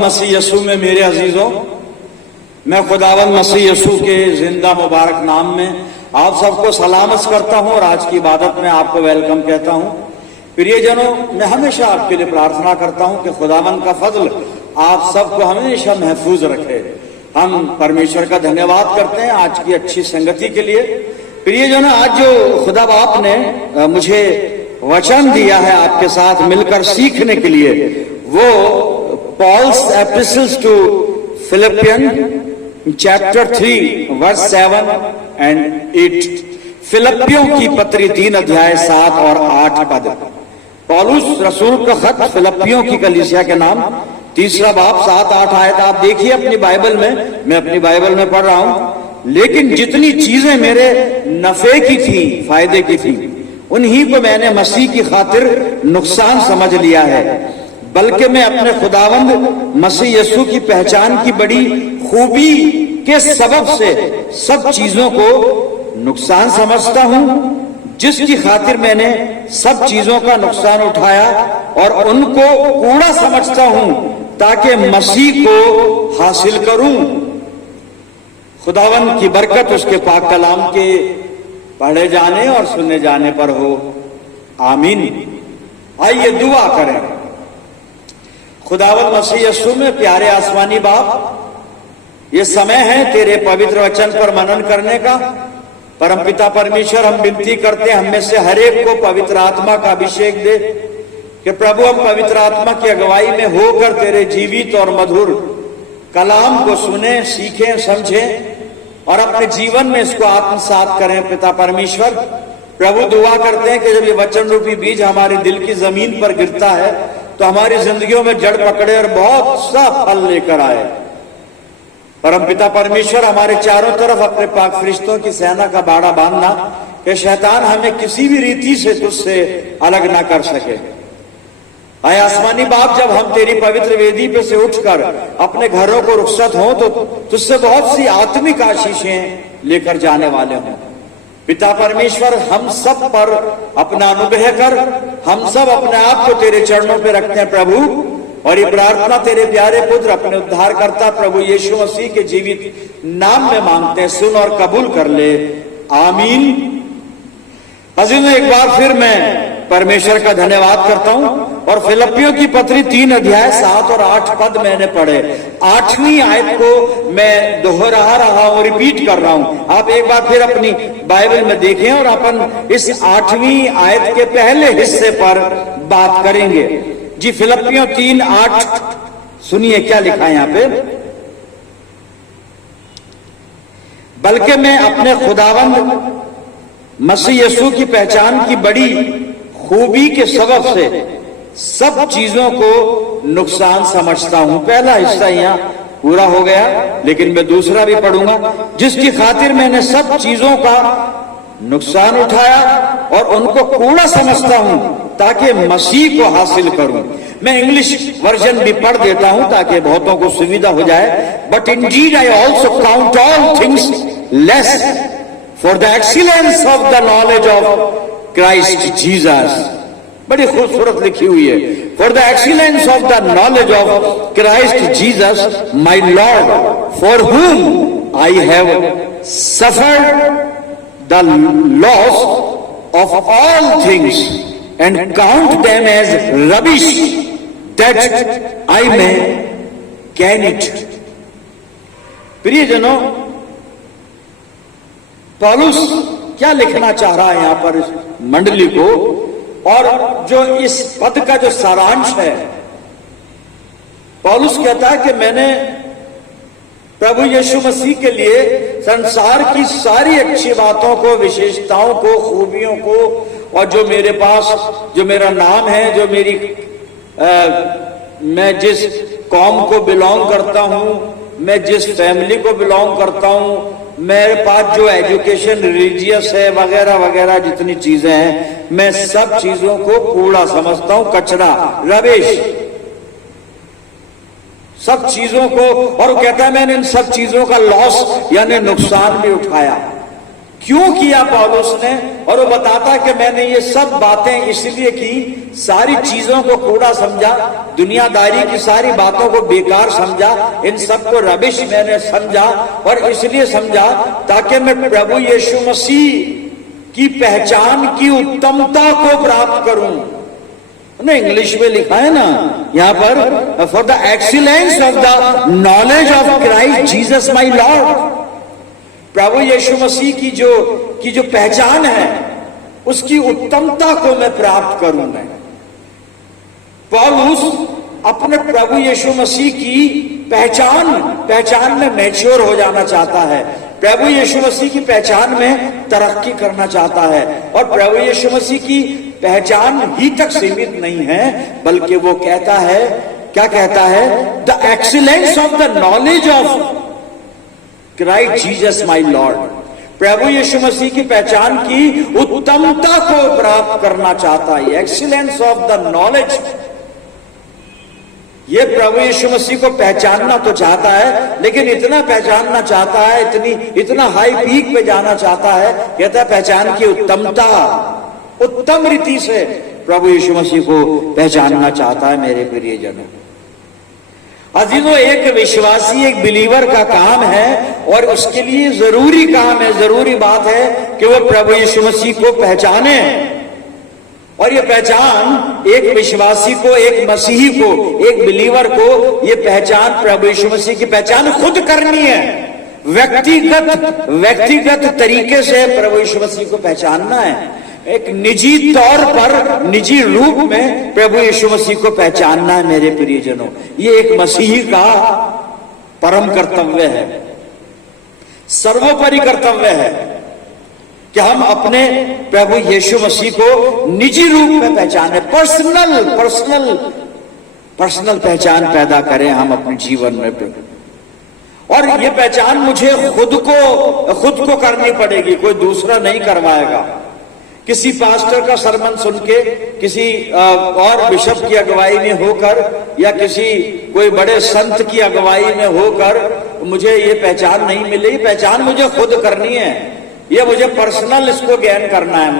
मसीह यसू में मेरे अजीजों, मैं खुदावंद मसीह यसू के जिंदा मुबारक नाम में आप सबको सलामत करता हूं और आज की इबादत में आपको वेलकम कहता हूं। प्रियजनों, मैं हमेशा आपके लिए प्रार्थना करता हूं कि खुदावंद का फजल आप सबको हमेशा महफूज रखे। हम परमेश्वर का धन्यवाद करते हैं आज की अच्छी संगति के लिए। प्रियजनों, आज जो खुदा बाप ने मुझे वचन दिया है आपके साथ मिलकर सीखने के लिए, वो Paul's epistles to Philippian chapter 3 verse 7 and 8, फिलिपियों की पत्री 3 अध्याय 7 और 8 पद। पौलुस रसूल का खत फिलिपियों की कलीसिया के नाम, तीसरा बाब 7-8 आयत आप देखिए अपनी बाइबल में। मैं अपनी बाइबल में पढ़ रहा हूं। लेकिन जितनी चीजें मेरे नफे की थी, फायदे की थी, उन्हीं को मैंने मसीह की खातिर नुकसान समझ लिया है, बल्कि मैं अपने खुदावंद मसीह यसू की पहचान की बड़ी खूबी के सबब से सब चीजों को नुकसान समझता हूं, जिसकी खातिर मैंने सब चीजों का नुकसान उठाया और उनको कूड़ा समझता हूं ताकि मसीह को हासिल करूं। खुदावंद की बरकत उसके पाक कलाम के पढ़े जाने और सुने जाने पर हो, आमीन। आइए दुआ करें। खुदावंद मसीह यीशु में प्यारे आसमानी बाप, ये समय है तेरे पवित्र वचन पर मनन करने का। परमपिता परमेश्वर, हम विनती करते हैं हम में से हर एक को पवित्र आत्मा का अभिषेक दे कि प्रभु हम पवित्र आत्मा की अगुवाई में होकर तेरे जीवित और मधुर कलाम को सुने, सीखें, समझें और अपने जीवन में इसको आत्मसात करें। पिता परमेश्वर, प्रभु दुआ करते हैं कि जब ये वचन रूपी बीज हमारे दिल की जमीन पर गिरता है तो हमारी जिंदगियों में जड़ पकड़े और बहुत सा फल लेकर आए। परमपिता परमेश्वर, हमारे चारों तरफ अपने पाक फरिश्तों की सेना का बाड़ा बांधना कि शैतान हमें किसी भी रीति से तुझसे अलग ना कर सके। आए आसमानी बाप, जब हम तेरी पवित्र वेदी पे से उठकर अपने घरों को रुखसत हों तो तुझसे बहुत सी आत्मिक आशीषें लेकर जाने वाले हों। पिता परमेश्वर, हम सब पर अपना अनुग्रह कर, हम सब अपने आप को तेरे चरणों पे रखते हैं प्रभु, और ये प्रार्थना तेरे प्यारे पुत्र अपने उद्धारकर्ता प्रभु यीशु मसीह के जीवित नाम में मांगते हैं। सुन और कबूल कर ले, आमीन। अजीजों, एक बार फिर मैं परमेश्वर का धन्यवाद करता हूं और फिलिपियों की पत्री 3 अध्याय 7 और 8 पद मैंने पढ़े। 8वीं आयत को मैं दोहरा रहा हूं, रिपीट कर रहा हूं। आप एक बार फिर अपनी बाइबल में देखें और अपन इस 8वीं आयत के पहले हिस्से पर बात करेंगे। जी, फिलिपियों 3:8 सुनिए क्या लिखा है यहां पे। बल्कि मैं अपने खुदावंद मसीह यीशु की पहचान की बड़ी खूबी के सबब से सब चीजों को नुकसान समझता हूं। पहला हिस्सा यहां पूरा हो गया, लेकिन मैं दूसरा भी पढ़ूंगा। जिसकी खातिर मैंने सब चीजों का नुकसान उठाया और उनको कूड़ा समझता हूं ताकि मसीह को हासिल करूं। मैं इंग्लिश वर्जन भी पढ़ देता हूं ताकि बहुतों को सुविधा हो जाए। But Indeed I also count all things less for the excellence of the knowledge of Christ Jesus. बड़ी खूबसूरत लिखी हुई है। For the excellence of the knowledge of Christ Jesus my Lord, for हुम I have suffered the loss of all things and count them as rubbish that I may gain it। प्रियजनों, पौलुस क्या लिखना चाह रहा है यहां पर इस मंडली को, और जो इस पद का जो सारांश है, पौलुस कहता है कि मैंने प्रभु यीशु मसीह के लिए संसार की सारी अच्छी बातों को, विशेषताओं को, खूबियों को, और जो मेरे पास, जो मेरा नाम है, जो मेरी मैं जिस कौम को बिलोंग करता हूं, मैं जिस फैमिली को बिलोंग करता हूं, मेरे पास जो एजुकेशन रिलीजियस है वगैरह वगैरह जितनी चीजें हैं, मैं सब चीजों को कूड़ा समझता हूं, कचरा, रबिश, सब चीजों को। और वो कहता है मैंने इन सब चीजों का लॉस यानी नुकसान भी उठाया। क्यों किया पौलुस ने? और वो बताता कि मैंने ये सब बातें इसलिए की सारी चीजों को कूड़ा समझा, दुनियादारी की सारी बातों को बेकार समझा, इन सब को रबिश मैंने समझा। और इसलिए समझा ताकि मैं प्रभु यीशु मसीह की पहचान की उत्तमता को प्राप्त करूं। ना इंग्लिश में लिखा है ना यहां पर, for the excellence of the knowledge of Christ Jesus my lord. प्रभु यीशु मसीह की जो पहचान है उसकी उत्तमता को मैं प्राप्त करूं। मैं पौलुस अपने प्रभु यीशु मसीह की पहचान में मैच्योर हो जाना चाहता है, प्रभु यीशु मसीह की पहचान में तरक्की करना चाहता है। और प्रभु यीशु मसीह की पहचान ही तक सीमित नहीं है, बल्कि वो कहता है, क्या कहता है, the excellence of the knowledge of Christ Jesus my lord. प्रभु यीशु मसीह की पहचान की उत्तमता को प्राप्त करना चाहता है, एक्सीलेंस ऑफ द नॉलेज। ये प्रभु यीशु मसीह को पहचानना तो चाहता है, लेकिन इतना पहचानना चाहता है, इतना हाई पीक पे जाना चाहता है, कहता है पहचान की उत्तमता, उत्तम रीति से प्रभु यीशु मसीह को पहचानना चाहता है। मेरे प्रियजनों, अजीजों, एक विश्वासी, एक बिलीवर का काम है और उसके लिए जरूरी काम है, जरूरी बात है कि वो प्रभु यीशु मसीह को पहचाने। और ये पहचान एक विश्वासी को, एक मसीही को, एक बिलीवर को, ये पहचान प्रभु यीशु मसीह की पहचान खुद करनी है। व्यक्तिगत तरीके से प्रभु यीशु मसीह को पहचानना है, एक निजी तौर पर, निजी रूप में प्रभु यीशु मसीह को पहचानना है। मेरे प्रियजनों, ये एक मसीही का परम कर्तव्य है, सर्वोपरि कर्तव्य है कि हम अपने प्रभु यीशु मसीह को निजी रूप में पहचाने, पर्सनल पहचान पैदा करें हम अपने जीवन में। और ये पहचान मुझे खुद को करनी पड़ेगी, कोई दूसरा नहीं करवाएगा। किसी पास्टर का सरमन सुन के, किसी और बिशप की अगुवाई में होकर, या किसी कोई बड़े संत की अगुवाई में होकर मुझे ये पहचान नहीं मिली। पहचान मुझे खुद करनी है, ये मुझे पर्सनल इसको ज्ञान करना है।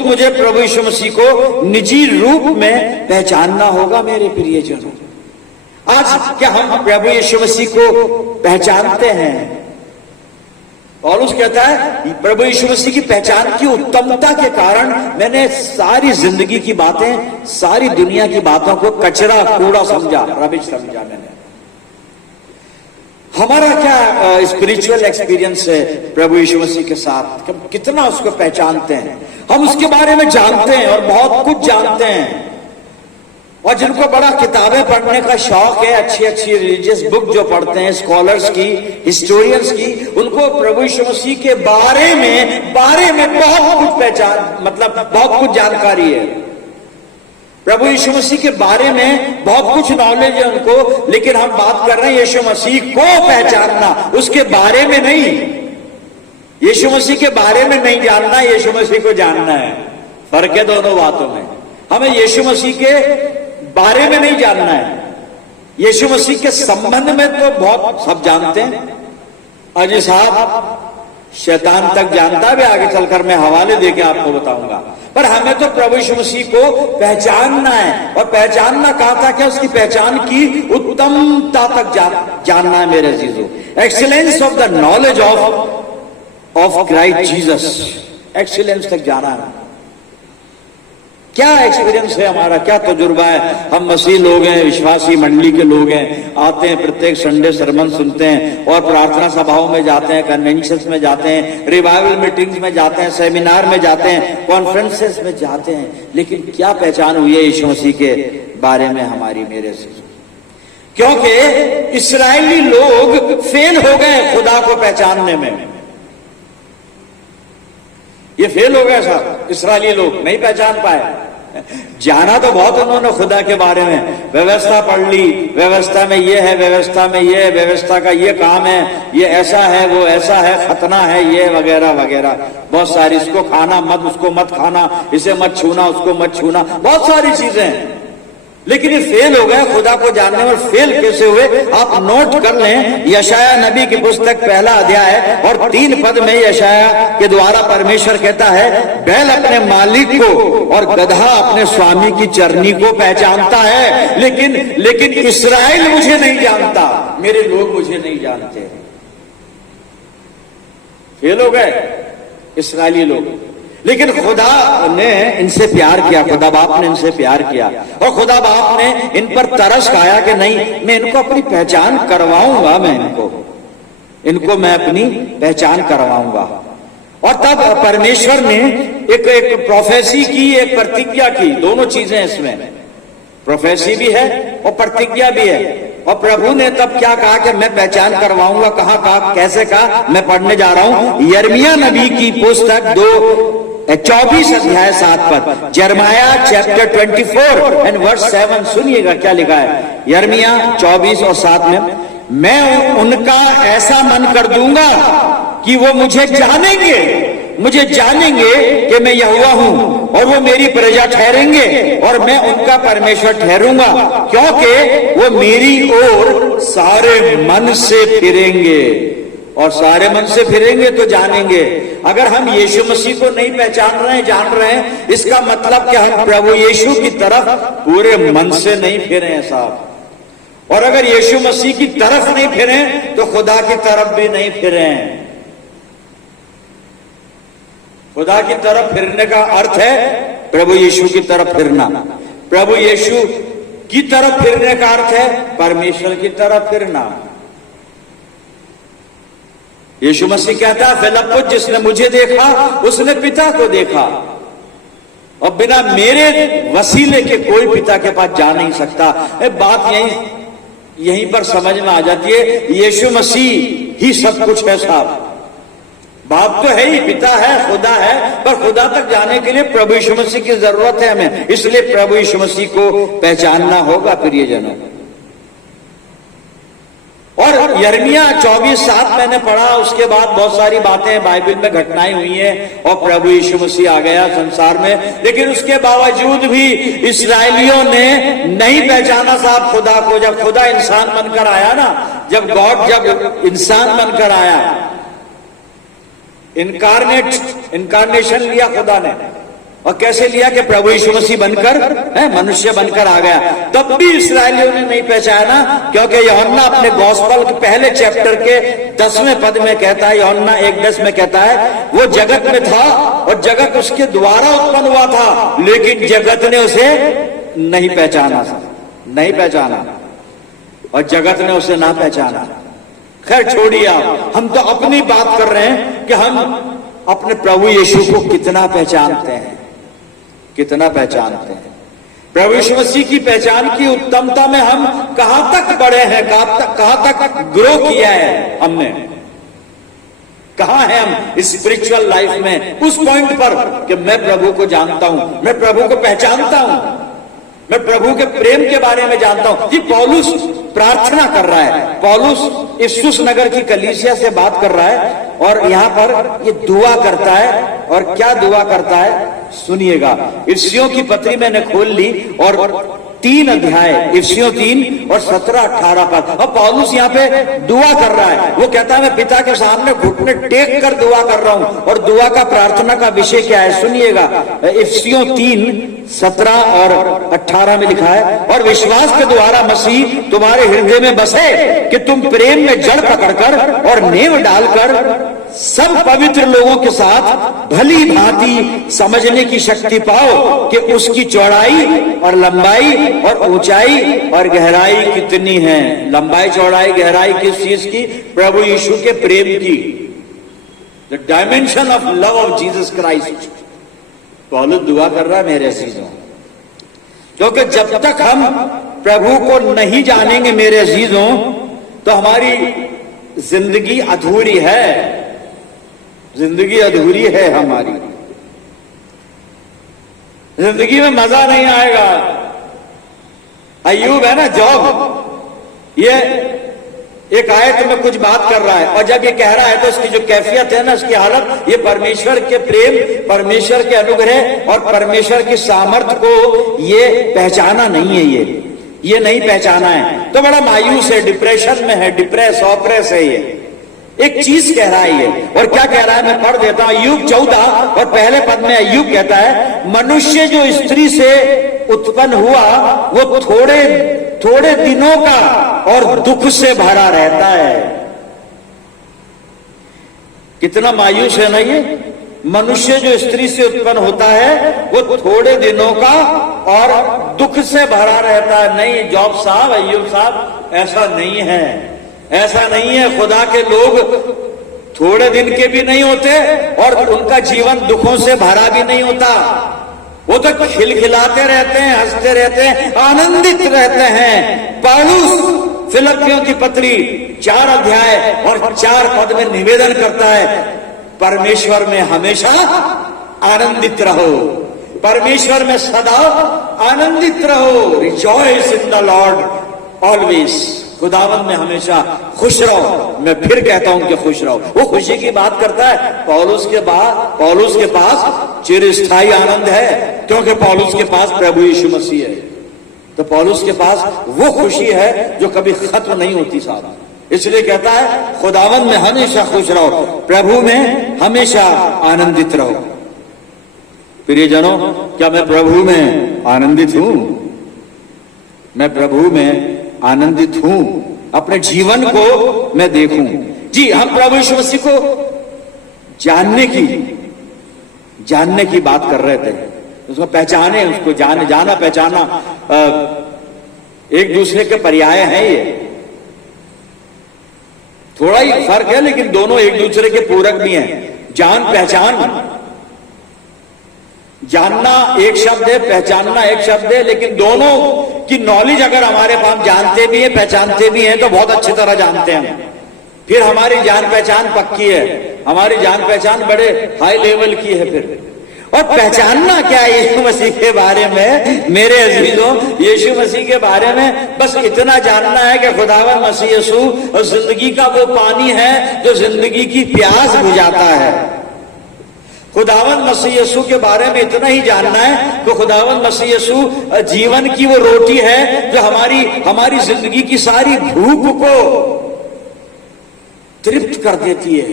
मुझे प्रभु यीशु मसीह को निजी रूप में पहचानना होगा। मेरे प्रियजनों, आज क्या हम प्रभु यीशु मसीह को पहचानते हैं? पौलुस कहता है प्रभु यीशु मसीह की पहचान की उत्तमता के कारण मैंने सारी जिंदगी की बातें, सारी दुनिया की बातों को कचरा, कूड़ा समझा, रबिश समझा मैंने। हमारा क्या स्पिरिचुअल एक्सपीरियंस है प्रभु यीशु मसीह के साथ? कितना उसको पहचानते हैं? हम उसके बारे में जानते हैं और बहुत कुछ जानते हैं। और जिनको बड़ा किताबें पढ़ने का शौक है, अच्छी अच्छी रिलीजियस बुक जो पढ़ते हैं, स्कॉलर्स की, हिस्टोरियंस की, उनको प्रभु यीशु मसीह के बारे में बहुत कुछ पहचान, मतलब बहुत कुछ जानकारी है। प्रभु यीशु मसीह के बारे में बहुत कुछ नॉलेज है उनको, लेकिन हम बात कर रहे हैं यीशु मसीह को पहचानना, उसके बारे में नहीं। यीशु मसीह के बारे में नहीं जानना, यीशु मसीह को जानना है। फर्क है दोनों बातों में। हमें यीशु मसीह के बारे में नहीं जानना है, यीशु मसीह के संबंध में तो बहुत सब जानते हैं। अजी साहब शैतान तक जानता है, आगे चलकर मैं हवाले देके आपको बताऊंगा। पर हमें तो प्रभु यीशु मसीह को पहचानना है, और पहचानना कहा था क्या? उसकी पहचान की उत्तमता तक जानना है। मेरे अजीजों, excellence of the knowledge of Christ Jesus, excellence तक जाना है। क्या एक्सपीरियंस है हमारा, क्या तजुर्बा है? हम मसीह लोग हैं, विश्वासी मंडली के लोग हैं, आते हैं, प्रत्येक संडे सरमन सुनते हैं, और प्रार्थना सभाओं में जाते हैं, कन्वेंशंस में जाते हैं, रिवाइवल मीटिंग्स में जाते हैं, सेमिनार में जाते हैं, कॉन्फ्रेंसेस में जाते हैं, लेकिन क्या पहचान हुई है यीशु मसीह के बारे में हमारी? मेरे से, क्योंकि इस्राएली लोग फेल हो गए खुदा को पहचानने में। ये फेल हो गए साहब, इस्राएली लोग नहीं पहचान पाए। जाना तो बहुत उन्होंने खुदा के बारे में, व्यवस्था पढ़ ली, व्यवस्था में ये है, व्यवस्था में ये है, व्यवस्था का ये काम है, ये ऐसा है, वो ऐसा है, खतना है, ये वगैरह वगैरह बहुत सारी, इसको खाना मत, उसको मत खाना, इसे मत छूना, उसको मत छूना, बहुत सारी चीजें। लेकिन ये फेल हो गए, खुदा को जानने में फेल कैसे हुए? आप नोट कर लें, यशाया नबी की पुस्तक पहला अध्याय और 3 पद में यशाया के द्वारा परमेश्वर कहता है, बैल अपने मालिक को और गधा अपने स्वामी की चरनी को पहचानता है, लेकिन इस्राएल मुझे नहीं जानता, मेरे लोग मुझे नहीं जानते। फेल हो गए इस्राएली लोग। लेकिन खुदा ने इनसे प्यार किया, खुदा बाप ने इनसे प्यार किया और खुदा बाप ने इन पर तरस खाया कि नहीं, मैं इनको अपनी पहचान करवाऊंगा, मैं इनको मैं अपनी पहचान करवाऊंगा। और तब परमेश्वर ने एक प्रोफेसी की, एक प्रतिज्ञा की। दोनों चीजें इसमें, प्रोफेसी भी है और प्रतिज्ञा भी है। और प्रभु ने तब क्या कहा कि मैं पहचान करवाऊंगा। कहा, कैसे कहा? मैं पढ़ने जा रहा हूं यिर्मयाह नबी की पुस्तक 24 अध्याय 7 पद, यिर्मयाह चैप्टर 24 एंड वर्स 7। सुनिएगा क्या लिखा है यिर्मयाह 24 और 7 में, मैं उनका ऐसा मन कर दूंगा कि वो मुझे जानेंगे कि मैं यहोवा हूं, और वो मेरी प्रजा ठहरेंगे और मैं उनका परमेश्वर ठहरूंगा, क्योंकि वो मेरी ओर सारे मन से फिरेंगे। और सारे मन से फिरेंगे तो जानेंगे। अगर हम यीशु मसीह को नहीं पहचान रहे हैं, जान रहे हैं, इसका मतलब कि हम प्रभु यीशु की तरफ पूरे मन से नहीं फिरे हैं साहब। और अगर यीशु मसीह की तरफ नहीं फिरे तो खुदा की तरफ भी नहीं फिरे हैं। खुदा की तरफ फिरने का अर्थ है प्रभु यीशु की तरफ फिरना। प्रभु यीशु की तरफ फिरने का अर्थ है परमेश्वर की तरफ फिरना। यीशु मसीह कहता है, फिलिप्पुस, जिसने मुझे देखा उसने पिता को देखा, और बिना मेरे वसीले के कोई पिता के पास जा नहीं सकता। बात यहीं पर समझ में आ जाती है, यीशु मसीह ही सब कुछ है साहब। बाप तो है ही, पिता है, खुदा है, पर खुदा तक जाने के लिए प्रभु यीशु मसीह की जरूरत है हमें। इसलिए प्रभु यीशु मसीह को पहचानना होगा प्रियजनों। और यिर्मयाह 24:7 मैंने पढ़ा, उसके बाद बहुत सारी बातें बाइबल में घटनाएं हुई हैं और प्रभु यीशु मसीह आ गया संसार में। लेकिन उसके बावजूद भी इस्राएलियों ने नहीं पहचाना साहब खुदा को। जब खुदा इंसान बनकर आया ना, जब इंसान बनकर आया, इनकारनेशन लिया खुदा ने। और कैसे लिया? कि प्रभु यीशु मसीह बनकर मनुष्य बनकर आ गया। तब भी इस्राएलियों ने नहीं पहचाना, क्योंकि यूहन्ना अपने गॉस्पेल के पहले चैप्टर के 10वें पद में कहता है, यूहन्ना 1:10 में कहता है, वो जगत में था और जगत उसके द्वारा उत्पन्न हुआ था, लेकिन जगत ने उसे नहीं पहचाना और जगत ने उसे ना पहचाना। खैर छोड़िए, हम तो अपनी बात कर रहे हैं कि हम अपने प्रभु यीशु को कितना पहचानते हैं। प्रभु यीशु मसीह की पहचान की उत्तमता में हम कहां तक बढ़े हैं, कहां तक ग्रो किया है हमने, कहां है हम स्पिरिचुअल लाइफ में, उस पॉइंट पर कि मैं प्रभु को जानता हूं, मैं प्रभु को पहचानता हूं, मैं प्रभु के प्रेम के बारे में जानता हूं। जी पौलुस प्रार्थना कर रहा है, पौलुस इफिसुस नगर की कलीसिया से बात कर रहा है और यहां पर ये दुआ करता है। और क्या दुआ करता है सुनिएगा। इफिसियों की पत्री मैंने खोल ली और 3 अध्याय, इफिसियों 3 और 17-18 पद। और पौलुस यहाँ पे दुआ कर रहा है। वो कहता है, मैं पिता के सामने घुटने टेक कर दुआ कर रहा हूं। और दुआ का, प्रार्थना का विषय क्या है सुनिएगा। इफिसियों 3:17 और 18 में लिखा है, और विश्वास के द्वारा मसीह तुम्हारे हृदय में बसे कि तुम प्रेम में जड़ पकड़कर और नींव डालकर सब पवित्र लोगों के साथ भली भांति समझने की शक्ति पाओ कि उसकी चौड़ाई और लंबाई और ऊंचाई और गहराई कितनी है। लंबाई, चौड़ाई, गहराई किस चीज की? प्रभु यीशु के प्रेम की। The dimension of love of Jesus Christ. पौलुस दुआ कर रहा है मेरे अजीजों, क्योंकि जब तक हम प्रभु को नहीं जानेंगे मेरे अजीजों, तो हमारी जिंदगी अधूरी है। जिंदगी अधूरी है हमारी। जिंदगी में मजा नहीं आएगा। अय्यूब है ना, जॉब, ये एक आयत में कुछ बात कर रहा है, और जब ये कह रहा है तो इसकी जो कैफियत है ना, इसकी हालत, ये परमेश्वर के प्रेम, परमेश्वर के अनुग्रह और परमेश्वर की सामर्थ्य को ये पहचाना नहीं है, ये नहीं पहचाना है, तो बड़ा मायूस है, डिप्रेशन में है, डिप्रेस ऑप्रेस है। ये एक चीज कह रहा है ये, और क्या कह रहा है मैं पढ़ देता हूं। अय्यूब 14 और पहले पद में अय्यूब कहता है, मनुष्य जो स्त्री से उत्पन्न हुआ वो थोड़े दिनों का और दुख से भरा रहता है। कितना मायूस है ना ये। मनुष्य जो स्त्री से उत्पन्न होता है वो थोड़े दिनों का और दुख से भरा रहता है। नहीं जॉब साहब, अय्यूब साहब, ऐसा नहीं है, ऐसा नहीं है। खुदा के लोग थोड़े दिन के भी नहीं होते और उनका जीवन दुखों से भरा भी नहीं होता। वो तो खिलखिलाते रहते हैं, हंसते रहते हैं, आनंदित रहते हैं। पौलुस फिलिप्पियों की पत्री 4 अध्याय और 4 पद में निवेदन करता है, परमेश्वर में हमेशा आनंदित रहो, परमेश्वर में सदा आनंदित रहो। Rejoice in the Lord always, खुदावन में हमेशा खुश रहो। मैं फिर कहता हूं कि खुश रहो। वो खुशी की बात करता है। पौलुस के पास चिरस्थायी आनंद है, क्योंकि पौलुस के पास प्रभु यीशु मसीह है। तो पौलुस के पास वो खुशी है जो कभी खत्म नहीं होती साहब। इसलिए कहता है खुदावन में हमेशा खुश रहो, प्रभु में हमेशा आनंदित रहो। प्रियजनों, क्या मैं प्रभु में आनंदित हूं? मैं प्रभु में आनंदित हूं। अपने जीवन को मैं देखूं। जी, हम प्रभु यीशु मसीह को जानने की बात कर रहे थे। उसको पहचाने, उसको जाना पहचाना एक दूसरे के पर्याय हैं। ये थोड़ा ही फर्क है, लेकिन दोनों एक दूसरे के पूरक भी हैं। जान पहचान, जानना एक शब्द है, पहचानना एक शब्द है, लेकिन दोनों की नॉलेज अगर हमारे पास जानते भी हैं, पहचानते भी हैं, तो बहुत अच्छी तरह जानते हैं। फिर हमारी जान पहचान पक्की है, हमारी जान पहचान बड़े हाई लेवल की है। फिर और पहचानना क्या है यीशु मसीह के बारे में? मेरे अजीजों, यीशु मसीह के बारे में बस इतना जानना है कि खुदावन मसीह यीशु और जिंदगी का वो पानी है जो जिंदगी की प्यास बुझाता है। खुदावन मसीह यीशु के बारे में इतना ही जानना है कि खुदावन मसीह यीशु जीवन की वो रोटी है जो हमारी जिंदगी की सारी भूख को तृप्त कर देती है,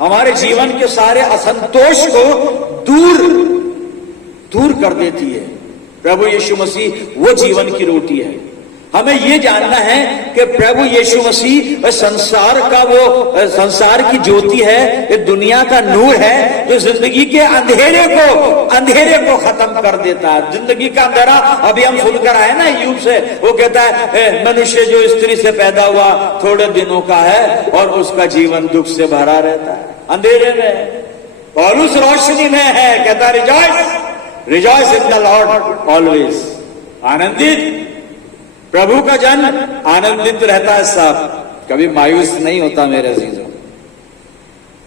हमारे जीवन के सारे असंतोष को दूर कर देती है। प्रभु यीशु मसीह वो जीवन की रोटी है। हमें ये जानना है कि प्रभु यीशु मसीह संसार की ज्योति है, ये दुनिया का नूर है जो जिंदगी के अंधेरे को खत्म कर देता है। जिंदगी का अंधेरा अभी हम सुनकर आए ना अय्यूब से, वो कहता है मनुष्य जो स्त्री से पैदा हुआ थोड़े दिनों का है और उसका जीवन दुख से भरा रहता है, अंधेरे में। पौलुस रोशनी में है, कहता rejoice in the Lord always, आनंदित। प्रभु का जन आनंदित रहता है साहब, कभी मायूस नहीं होता मेरे अजीजों।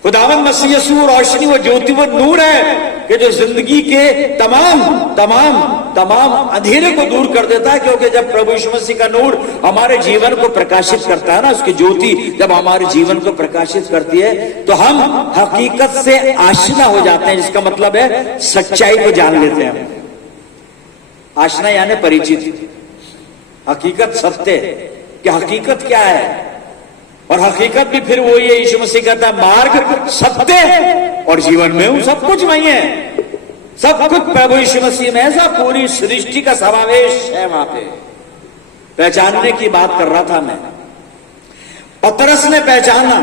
खुदावंद मसीह यीशु रोशनी, वो ज्योति, वो नूर है कि जो जिंदगी के तमाम अंधेरे को दूर कर देता है। क्योंकि जब प्रभु यीशु मसीह का नूर हमारे जीवन को प्रकाशित करता है ना, उसकी ज्योति जब हमारे जीवन को प्रकाशित करती है तो हम हकीकत से आशना हो जाते हैं, जिसका मतलब है सच्चाई को जान लेते हैं। आशना यानी परिचित, हकीकत सत्य कि हकीकत क्या है। और हकीकत भी फिर वही है, यीशु मसीह कहता है मार्ग, सत्य और जीवन में हूं, सब कुछ वही है। सब कुछ प्रभु यीशु मसीह में, ऐसा पूरी सृष्टि का समावेश है वहां पे। पहचानने की बात कर रहा था मैं। पतरस ने पहचाना,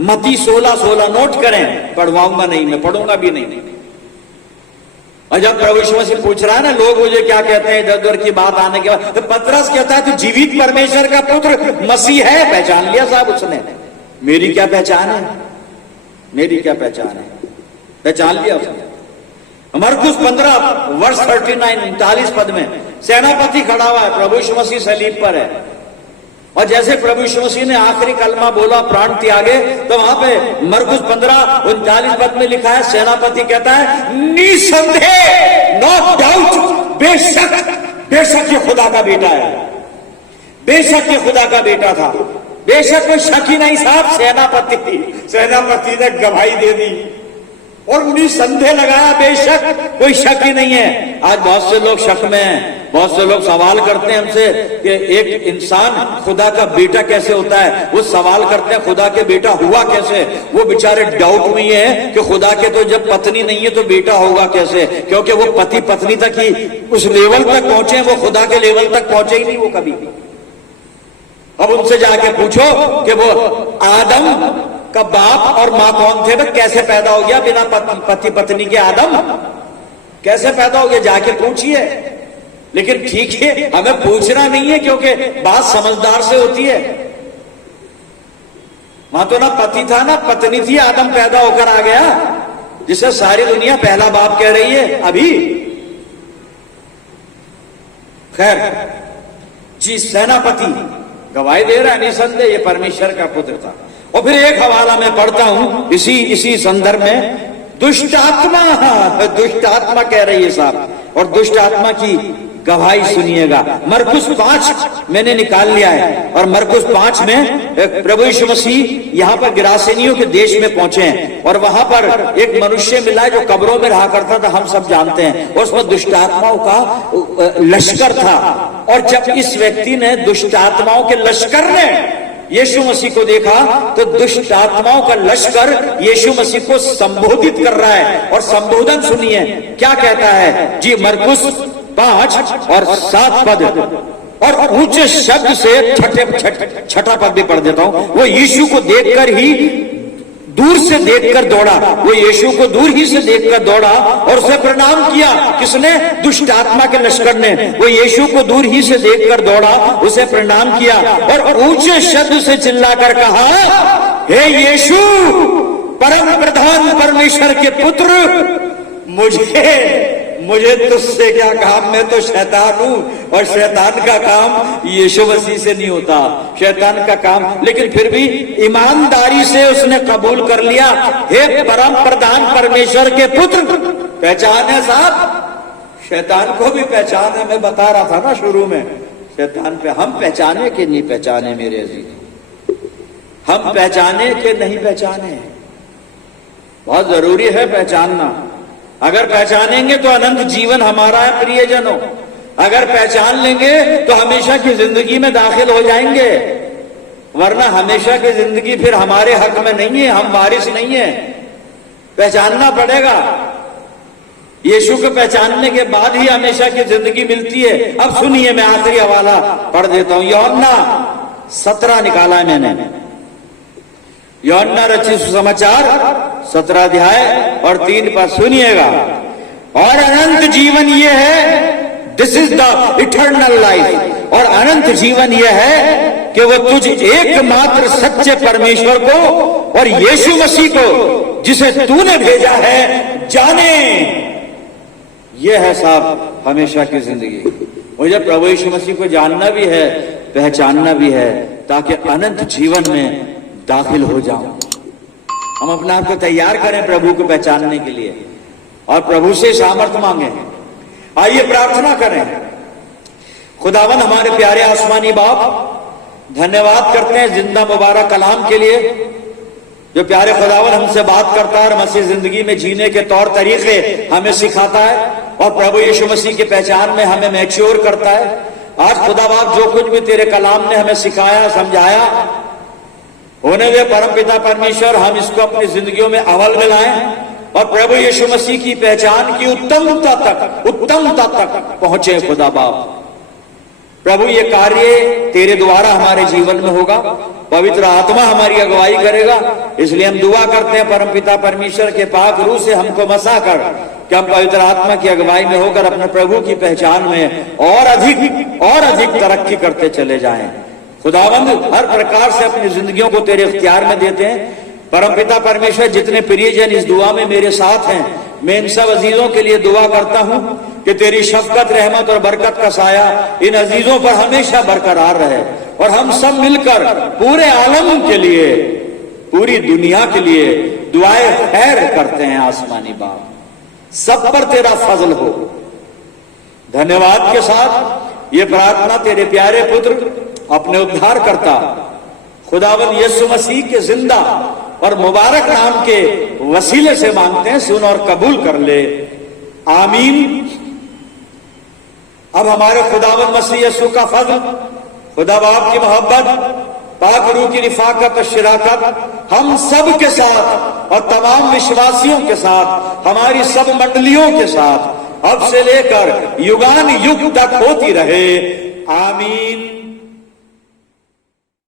मत्ती 16:16 नोट करें, पढ़वाऊंगा नहीं, मैं पढ़ूंगा भी नहीं। और जब प्रभु यीशु मसीह पूछ रहा है ना लोग मुझे क्या कहते हैं इधर उधर की बात आने के बाद, तो पतरस कहता है तू जीवित परमेश्वर का पुत्र मसीह है। पहचान लिया साहब उसने। मेरी क्या पहचान है? मेरी क्या पहचान है? पहचान लिया उसने। मरकुस 15 वर्ष 39 पद में सेनापति खड़ा हुआ है, प्रभु यीशु मसीह सलीब पर है। और जैसे प्रभु यीशु मसीह ने आखिरी कलमा बोला, प्राण त्यागे, तो वहां पे मरकुस 15:39 पद में लिखा है, सेनापति कहता है निसंदेह, नो डाउट, बेशक ये खुदा का बेटा है। बेशक ये खुदा का बेटा था, बेशक कोई शक ही नहीं साहब, सेनापति थी, सेनापति ने गवाही दे दी और निसंदेह लगाया, बेशक कोई शक ही नहीं है। आज बहुत से लोग शक में हैं, बहुत से लोग सवाल करते हैं हमसे कि एक इंसान खुदा का बेटा कैसे होता है। वो सवाल करते हैं खुदा के बेटा हुआ कैसे। वो बेचारे डाउट में ही है कि खुदा के तो जब पत्नी नहीं है तो बेटा होगा कैसे, क्योंकि वो पति पत्नी तक ही उस लेवल तक पहुंचे, वो खुदा के लेवल तक पहुंचे ही नहीं वो कभी। अब उनसे जाके पूछो कि वो आदम का बाप और मां कौन थे, तो कैसे पैदा हो गया बिना पति पत्नी के आदम कैसे पैदा हो गया, जाके पूछिए। लेकिन ठीक है, हमें पूछना नहीं है क्योंकि बात समझदार से होती है। वहां तो ना पति था ना पत्नी थी, आदम पैदा होकर आ गया, जिसे सारी दुनिया पहला बाप कह रही है अभी। खैर जी, सेनापति गवाही दे रहा है, निसंदेह ये परमेश्वर का पुत्र था। और फिर एक हवाला मैं पढ़ता हूं इसी संदर्भ में, दुष्ट आत्मा कह रही है साहब, और दुष्ट आत्मा की गवाही सुनिएगा। मरकुस 5 मैंने निकाल लिया है, और मरकुस 5 में प्रभु यीशु मसीह यहाँ पर गिरासेनियों के देश में पहुंचे हैं, और वहां पर एक मनुष्य मिला है जो कब्रों में रहा करता था, हम सब जानते हैं, और उसमें दुष्ट आत्माओं का लश्कर था। और जब इस व्यक्ति ने दुष्ट आत्माओं के लश्कर ने यीशु मसीह को देखा, तो दुष्ट आत्माओं का लश्कर यीशु मसीह को संबोधित कर रहा है। और संबोधन सुनिए क्या कहता है जी, मरकुस 5 और 7 पद, और ऊंचे शब्द से छठा पद भी पढ़ देता हूं। वो यीशु को देखकर ही दूर से देखकर दौड़ा, वो यीशु को दूर ही से देखकर दौड़ा और उसे प्रणाम किया। किसने? दुष्ट आत्मा के लश्कर ने। वो यीशु को दूर ही से देखकर दौड़ा, उसे प्रणाम किया और ऊंचे शब्द से चिल्लाकर कहा, हे यीशु परम प्रधान परमेश्वर के पुत्र, मुझे तुझसे क्या काम, मैं तो शैतान हूं, और शैतान का काम यीशु मसीह से नहीं होता, शैतान का काम। लेकिन फिर भी ईमानदारी से उसने कबूल कर लिया, हे परम प्रधान परमेश्वर के पुत्र। पहचान है साहब, शैतान को भी पहचान है। मैं बता रहा था ना शुरू में, शैतान पे हम पहचाने कि नहीं पहचाने मेरे अजीज, हम पहचाने कि नहीं पहचाने, बहुत जरूरी है पहचानना। अगर पहचानेंगे तो अनंत जीवन हमारा है प्रियजनों, अगर पहचान लेंगे तो हमेशा की जिंदगी में दाखिल हो जाएंगे, वरना हमेशा की जिंदगी फिर हमारे हक में नहीं है, हम वारिस नहीं है। पहचानना पड़ेगा, यीशु को पहचानने के बाद ही हमेशा की जिंदगी मिलती है। अब सुनिए, मैं आखिरी हवाला पढ़ देता हूं, यूहन्ना 17 निकाला है मैंने, यूहन्ना रचित सुसमाचार 17 अध्याय और 3 पद सुनिएगा। और अनंत जीवन ये है, this is the eternal life, और अनंत जीवन ये है कि वो तुझ एकमात्र सच्चे परमेश्वर को और यीशु मसीह को जिसे तूने भेजा है जाने। ये है साहब हमेशा की जिंदगी। मुझे प्रभु यीशु मसीह को जानना भी है, पहचानना भी है, ताकि अनंत जीवन में दाखिल हो जाऊं। हम अपने आप को तैयार करें प्रभु को पहचानने के लिए और प्रभु से सामर्थ्य मांगे। आइए प्रार्थना करें। खुदावन हमारे प्यारे आसमानी बाप, धन्यवाद करते हैं जिंदा मुबारक कलाम के लिए, जो प्यारे खुदावन हमसे बात करता है और मसीह जिंदगी में जीने के तौर तरीके हमें सिखाता है और प्रभु यीशु मसीह की पहचान में हमें मैच्योर करता है। आज खुदा बाप जो कुछ भी तेरे कलाम ने हमें सिखाया समझाया, होने दे परम पिता परमेश्वर हम इसको अपनी जिंदगियों में अमल में लाएं और प्रभु यीशु मसीह की पहचान की उत्तमता तक पहुंचे। खुदा बाप प्रभु ये कार्य तेरे द्वारा हमारे जीवन में होगा, पवित्र आत्मा हमारी अगुवाई करेगा। इसलिए हम दुआ करते हैं परम पिता परमेश्वर के पाक रूह से हमको मसा कर कि हम पवित्र आत्मा की अगुवाई में होकर अपने प्रभु की पहचान में और अधिक तरक्की करते चले जाएं। खुदावंद हर प्रकार से अपनी जिंदगियों को तेरे इख्तियार में देते हैं। परम पिता परमेश्वर जितने प्रियजन इस दुआ में मेरे साथ हैं, मैं इन सब अजीजों के लिए दुआ करता हूं कि तेरी शफकत, रहमत और बरकत का साया इन अजीजों पर हमेशा बरकरार रहे और हम सब मिलकर पूरे आलम के लिए, पूरी दुनिया के लिए दुआएं खैर करते हैं। आसमानी बाप सब पर तेरा फजल हो। धन्यवाद के साथ ये प्रार्थना तेरे प्यारे पुत्र अपने उद्धारकर्ता खुदावंद यीशु मसीह के जिंदा और मुबारक नाम के वसीले से मांगते हैं, सुन और कबूल कर ले, आमीन। अब हमारे खुदावंद मसीह यीशु का फज़्ल, खुदा बाप की मोहब्बत, पाक रूह की रिफाकत और शिराकत हम सब के साथ और तमाम विश्वासियों के साथ, हमारी सब मंडलियों के साथ अब से लेकर युगान युग तक होती रहे, आमीन।